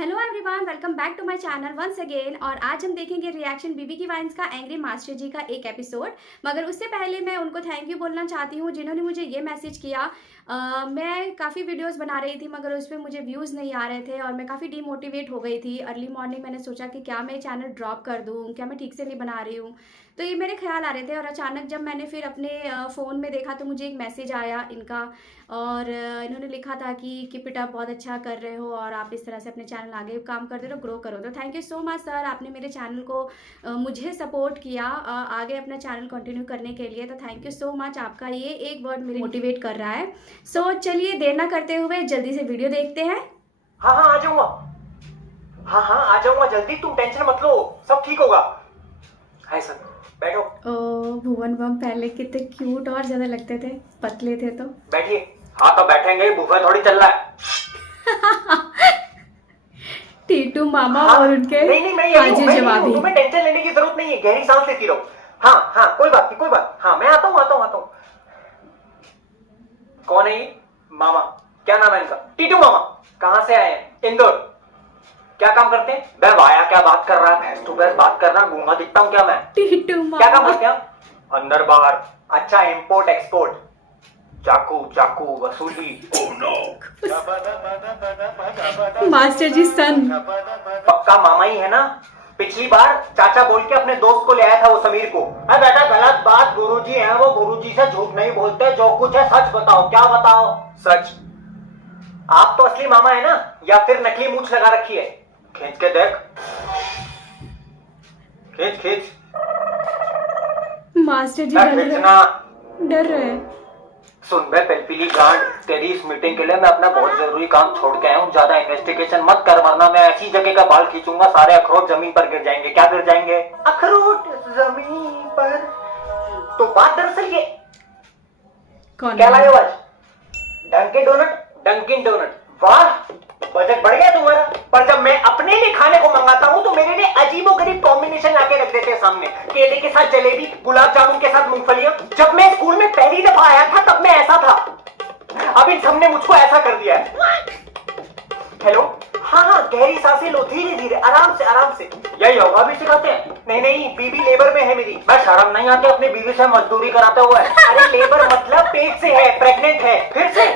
Hello everyone, welcome back to my channel once again. और आज हम देखेंगे रिएक्शन बीबी की वाइन्स का एंग्री मास्टर जी का एक एपिसोड। मगर उससे पहले मैं उनको थैंक यू बोलना चाहती हूँ जिन्होंने मुझे ये मैसेज किया। मैं काफ़ी वीडियोस बना रही थी मगर उस पर मुझे व्यूज़ नहीं आ रहे थे और मैं काफ़ी डीमोटिवेट हो गई थी। अर्ली मॉर्निंग मैंने सोचा कि क्या मैं चैनल ड्रॉप कर दूँ, क्या मैं ठीक से नहीं बना रही हूँ। तो ये मेरे ख्याल आ रहे थे और अचानक जब मैंने फिर अपने फ़ोन में देखा तो मुझे एक मैसेज आया इनका। और इन्होंने लिखा था कि कीप इट अप, बहुत अच्छा कर रहे हो और आप इस तरह से अपने चैनल आगे काम करते रहो, ग्रो करो। तो thank you so much sir, आपने मेरे चैनल को मुझे सपोर्ट किया आगे अपना चैनल कंटिन्यू करने के लिए। तो थैंक यू सो मच, आपका ये एक वर्ड मेरे मोटिवेट कर रहा है। सो चलिए देर ना करते हुए जल्दी से वीडियो देखते हैं। हाँ हाँ आ जाऊंगा। हाँ हाँ आ जाऊंगा जल्दी, तुम टेंशन मत लो, सब ठीक होगा। हाय सर, बैठो। ओ भुवन बम पहले कितने क्यूट और ज्यादा लगते थे, पतले थे तो। बैठिए। हाँ तो बैठेंगे, बुफे थोड़ी चल रहा है। टीटू मामा हाँ, और उनके नहीं नहीं मैं हाजी जवाबी। तुम्हें टेंशन लेने की जरूरत नहीं है, गहरी सांस लेती रहो। हाँ हाँ कोई बात नहीं, कोई बात। हाँ मैं आता हूँ। कौन है ये? मामा? क्या नाम है इनका? टीटू मामा। कहाँ से आए हैं? इंदौर। क्या काम करते हैं? मैं वाया क्या बात कर रहा है, भैंस टू भैंस बात कर रहा है, गूंगा दिखता हूँ क्या मैं? टीटू मामा क्या काम करते हैं आप? अंदर बाहर। अच्छा, इंपोर्ट एक्सपोर्ट, चाकू वसूली। मास्टर जी सन। पक्का मामा ही है ना? पिछली बार चाचा बोल के अपने दोस्त को ले आया था वो समीर को। अरे बेटा गलत बात, गुरुजी हैं वो, गुरुजी से झूठ नहीं बोलते, जो कुछ है सच बताओ। क्या बताओ? सच। आप तो असली मामा है ना, या फिर नकली मूंछ लगा रखी है? खींच के देख, खींच। मास्टर जी डर रहे। सुन बे पेलपीली गांड, तेरी इस मीटिंग के लिए मैं अपना बहुत जरूरी काम छोड़ के आया हूँ। ज्यादा इन्वेस्टिगेशन मत कर वरना मैं ऐसी जगह का बाल खींचूंगा सारे अखरोट जमीन पर गिर जाएंगे। क्या गिर जाएंगे? अखरोट जमीन पर। तो बात दरअसल ये, क्या लाए हो आज? Dunkin donut. वाह, बजट बढ़ गया तुम्हारा। पर जब मैं अपने लिए खाने को मंगाता हूँ तो मेरे लिए अजीबोगरीब कॉम्बिनेशन लाके रख देते हैं सामने। केले के साथ जलेबी, गुलाब जामुन के साथ मूंगफलियां। जब मैं स्कूल में पहली दफा आया था तब मैं ऐसा था, अब इन सबने मुझको ऐसा कर दिया है। हेलो। हाँ गहरी सांसें लो, धीरे धीरे, आराम से। यही योगा भी सिखाते हैं? नहीं बीबी लेबर में है मेरी। मैं शर्म नहीं आती अपनी बीवी से मजदूरी कराते हुए? अरे लेबर मतलब पेट से है, प्रेग्नेंट है। फिर से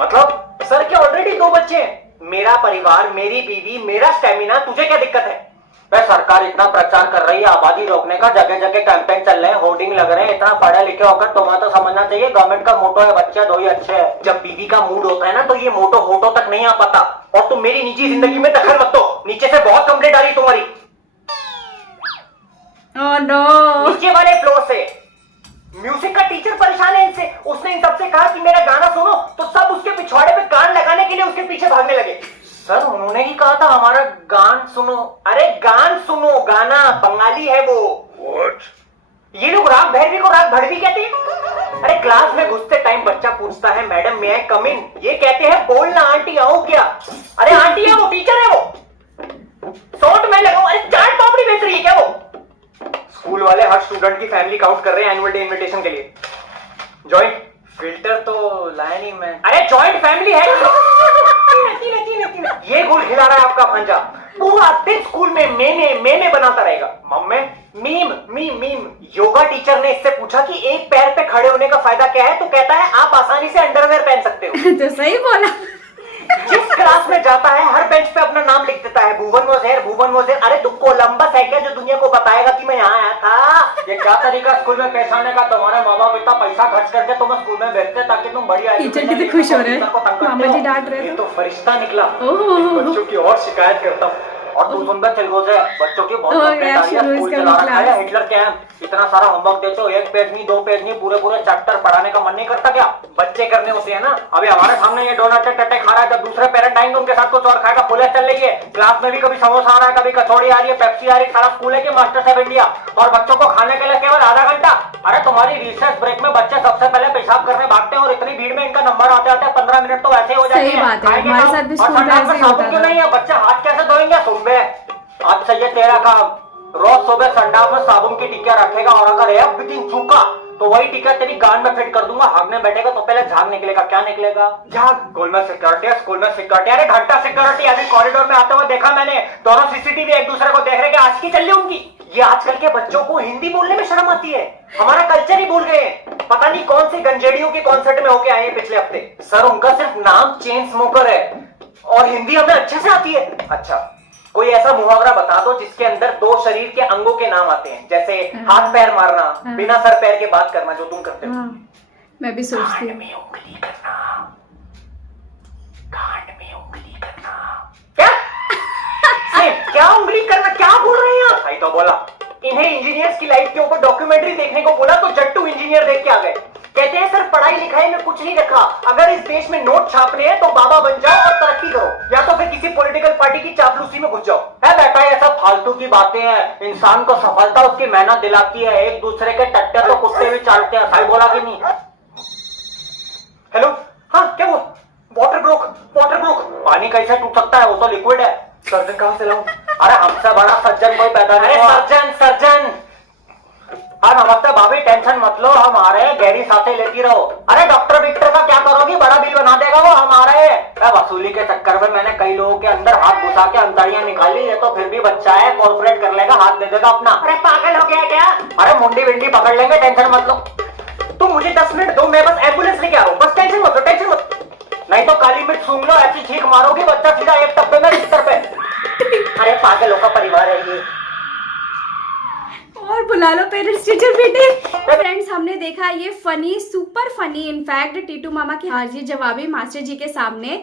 मतलब सर के ऑलरेडी 2 बच्चे हैं। मेरा परिवार, मेरी बीवी, मेरा स्टेमिना, तुझे क्या दिक्कत है? वह सरकार इतना प्रचार कर रही है आबादी रोकने का, जगह जगह कैंपेन चल रहे हैं, होर्डिंग लग रहे हैं। इतना पढ़े लिखे होकर तुम्हें तो समझना चाहिए गवर्नमेंट का मोटो है बच्चे दो ही अच्छे है। जब बीवी का मूड होता है ना तो ये मोटो होटो तक नहीं आ पाता। और तुम मेरी निजी जिंदगी में दखल मत दो, नीचे से बहुत कंप्लेंट आ रही तुम्हारी। Oh no. नीचे वाले फ्लोर से। म्यूजिक का टीचर परेशान है इनसे, उसने इन सबसे कहा कि मेरा गाना सुनो तो सब उसके पिछवाड़े पे कान लगाने के लिए उसके पीछे भागने लगे। सर उन्होंने ही कहा था हमारा गान सुनो। अरे गान सुनो, गाना बंगाली है वो। What? ये लोग राग भैरवी को राग भड़वी कहते हैं। अरे क्लास में घुसते टाइम बच्चा पूछता है मैडम मे आई कम इन, ये कहते हैं बोलना आंटी आऊं क्या। अरे आंटी है वो, टीचर है वो। शॉर्ट में लगाओ। अरे चाट पापड़ी बेच रही है क्या वो? स्कूल वाले हर स्टूडेंट की फैमिली काउंट कर रहे हैं एनुअल डे इनविटेशन के लिए। जॉइंट फिल्टर तो लाया नहीं मैं। अरे जॉइंट फैमिली है। ये गुल खिला रहा है आपका भांजा, पूरा दिन स्कूल में मेमे बनाता रहेगा। मम्मे मीम। योगा टीचर ने इससे पूछा कि एक पैर पे खड़े होने का फायदा क्या है, तो कहता है आप आसानी से अंडरवेयर पहन सकते हो। तो सही बोला। जिस क्लास में जाता है हर बेंच पे अपना नाम लिख देता है, भुवन वॉज हियर। अरे तू कोलंबस है क्या जो दुनिया को बताएगा कि मैं यहाँ आया था? ये क्या तरीका स्कूल में पैसा आने का? तुम्हारे माँ बाप इतना पैसा खर्च करके तुम्हें स्कूल में भेजते ताकि तुम बढ़िया टीचर कितने खुश हो रहे हैं, मामा जी डांट रहे हैं। तो फरिश्ता निकला। ओह। बच्चों की और शिकायत करता हूँ। और तू सुन तेलुगु से बच्चों की बहुत गया शुरू इसका क्लास। हिटलर कैंप, इतना सारा होमवर्क देते हो, 1 पेज नहीं 2 पेज नहीं, पूरे चैप्टर पढ़ाने का मन नहीं करता क्या? बच्चे करने होते हैं ना। अभी हमारे सामने ये डोनट टट्टे खा रहा है, जब दूसरे पेरेंट आएंगे उनके साथ कुछ और खाएगा। पुलिस चल रही है क्लास में भी, कभी समोसा आ रहा है, कभी कचौड़ी आ रही है, पेप्सी आ रही है। सारा स्कूल है कि मास्टर शेफ इंडिया, और बच्चों को खाने के लिए केवल आधा घंटा। अरे तुम्हारी रिसेस ब्रेक में बच्चे सबसे पहले पेशाब करने भागते हैं और इतनी भीड़ में इनका नंबर आते 15 मिनट तो ऐसे हो जाते हैं। हमारे साथ भी स्कूल में ऐसे ही होता था। नहीं है, बच्चे हाथ कैसे धोएंगे? सुन बे, आज से ये तेरा काम, रोज सुबह संडास में साबुन की टिक्कियां रखेगा और अगर एक भी दिन चूका तो वही टिक्का तेरी गांड में फिट कर दूंगा। भागने बैठेगा तो पहले झाग निकलेगा। क्या निकलेगा? झाग। स्कूल में सिक्योरिटी। अरे घंटा सिक्योरिटी। अभी कॉरिडोर में आते हुए देखा मैंने, दोनों सीसीटीवी एक दूसरे को देख रहे कि आज की चल रही उनकी। ये आजकल के बच्चों को हिंदी बोलने में शर्म आती है, हमारा कल्चर ही भूल गए। पता नहीं कौन सी गंजेड़ियों के कॉन्सर्ट में होके आए हैं पिछले हफ्ते। सर उनका सिर्फ नाम चेन स्मोकर है और हिंदी हमें अच्छे से आती है। अच्छा, कोई ऐसा मुहावरा बता दो जिसके अंदर दो शरीर के अंगों के नाम आते हैं, जैसे हाथ पैर मारना, बिना सर पैर के बात करना, जो तुम करते हो। मैं भी सोचती हूँ। में उंगली करना, कान में उंगली करना। क्या क्या उंगली करना, क्या बोल रहे हैं आप? भाई तो बोला, इन्हें इंजीनियर्स की लाइफ के ऊपर डॉक्यूमेंट्री देखने को बोला तो जट्टू इंजीनियर देख के आ गए। कहते हैं सर पढ़ाई लिखाई में कुछ नहीं रखा, अगर इस देश में नोट छापने हैं तो बाबा बन जाओ और तरक्की करो, या तो फिर किसी पॉलिटिकल पार्टी की चापलूसी में घुस जाओ। है बेटा, ये सब फालतू की बातें हैं। इंसान को सफलता उसकी मेहनत दिलाती है, एक दूसरे के टट्टे तो कुत्ते भी चाटते हैं। भाई बोला कि नहीं? हेलो, हाँ क्या हुआ? Water broke, water broke. पानी कैसे टूट सकता है, वो तो लिक्विड है। सर्जन कहाँ से लाऊं? अरे हमसे बड़ा सर्जन कोई पैदा नहीं हुआ। सर्जन। हाँ नमस्ते भाभी, टेंशन मत लो, हम आ रहे हैं, गहरी सांसें लेती रहो। अरे डॉक्टर विक्टर का क्या करोगी, बड़ा बिल बना देगा वो, हम आ रहे हैं। वसूली के चक्कर में मैंने कई लोगों के अंदर हाथ घुसा के अंतड़ियां निकाली, ये तो फिर भी बच्चा है, कॉर्पोरेट कर लेगा, हाथ दे देगा अपना। अरे पागल हो गया क्या? अरे मुंडी विंडी पकड़ लेंगे, टेंशन मत लो। तुम मुझे 10 मिनट दो, मैं बस एम्बुलेंस लेके आ रहा हूँ, बस टेंशन मत लो, टेंशन मत। नहीं तो काली मिर्च सूंघ लो, ऐसी छींक मारोगी बच्चा सीधा एक टप्पे में बिस्तर पे। अरे पागलों का परिवार है ये। और बुला लो पेरेंट्स टीचर मीटिंग। फ्रेंड्स, हमने देखा ये funny, super funny in fact Titu मामा की हाजिर जवाबी मास्टर जी के सामने।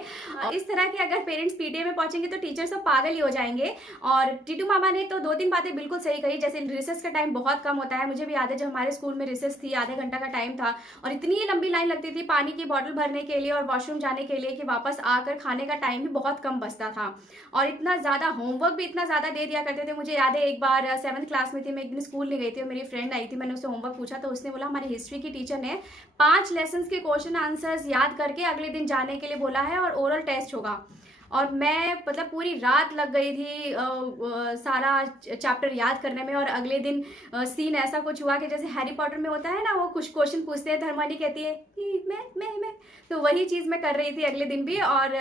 इस तरह के अगर पेरेंट्स पीटीए में पहुंचेंगे तो टीचर सब पागल ही हो जाएंगे। और टीटू मामा ने तो 2-3 बातें बिल्कुल सही कही, जैसे रिसेस का टाइम बहुत कम होता है। मुझे भी याद है जब हमारे स्कूल में रिसेस थी, आधे घंटा का टाइम था और इतनी लंबी लाइन लगती थी पानी की बॉटल भरने के लिए और वॉशरूम जाने के लिए कि वापस आकर खाने का टाइम भी बहुत कम बचता था। और इतना ज़्यादा होमवर्क भी इतना ज़्यादा दे दिया करते थे। मुझे याद है एक बार 7th क्लास में थी, मैं एक दिन स्कूल नहीं गई थी और मेरी फ्रेंड आई थी, मैंने उससे होमवर्क पूछा तो उसने बोला हमारी हिस्ट्री की टीचर ने 5 लेसन्स के क्वेश्चन आंसर्स याद करके अगले दिन जाने के लिए बोला है और ओरल टेस्ट होगा। और मैं मतलब पूरी रात लग गई थी सारा चैप्टर याद करने में। और अगले दिन सीन ऐसा कुछ हुआ कि जैसे हैरी पॉटर में होता है ना, वो कुछ क्वेश्चन पूछते हैं, धर्मानी कहती है मैं तो वही चीज़ मैं कर रही थी अगले दिन भी। और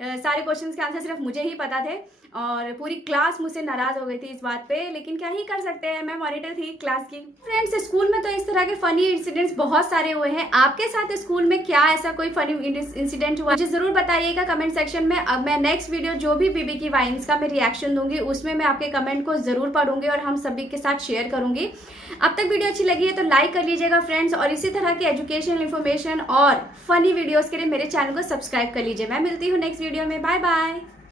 सारे क्वेश्चंस के आंसर सिर्फ मुझे ही पता थे और पूरी क्लास मुझसे नाराज़ हो गई थी इस बात पे, लेकिन क्या ही कर सकते हैं, मैं मॉनिटर थी क्लास की। फ्रेंड्स, स्कूल में तो इस तरह के फनी इंसिडेंट्स बहुत सारे हुए हैं। आपके साथ स्कूल में क्या ऐसा कोई फनी इंसिडेंट हुआ, मुझे ज़रूर बताइएगा कमेंट सेक्शन में। अब मैं नेक्स्ट वीडियो जो भी बीबी की वाइन्स का मैं रिएक्शन दूंगी उसमें मैं आपके कमेंट को ज़रूर पढ़ूंगी और हम सभी के साथ शेयर करूंगी। अब तक वीडियो अच्छी लगी है तो लाइक कर लीजिएगा फ्रेंड्स, और इसी तरह की एजुकेशनल इन्फॉर्मेशन और फनी वीडियोज़ के लिए मेरे चैनल को सब्सक्राइब कर लीजिए। मैं मिलती हूँ नेक्स्ट वीडियो में, बाय बाय।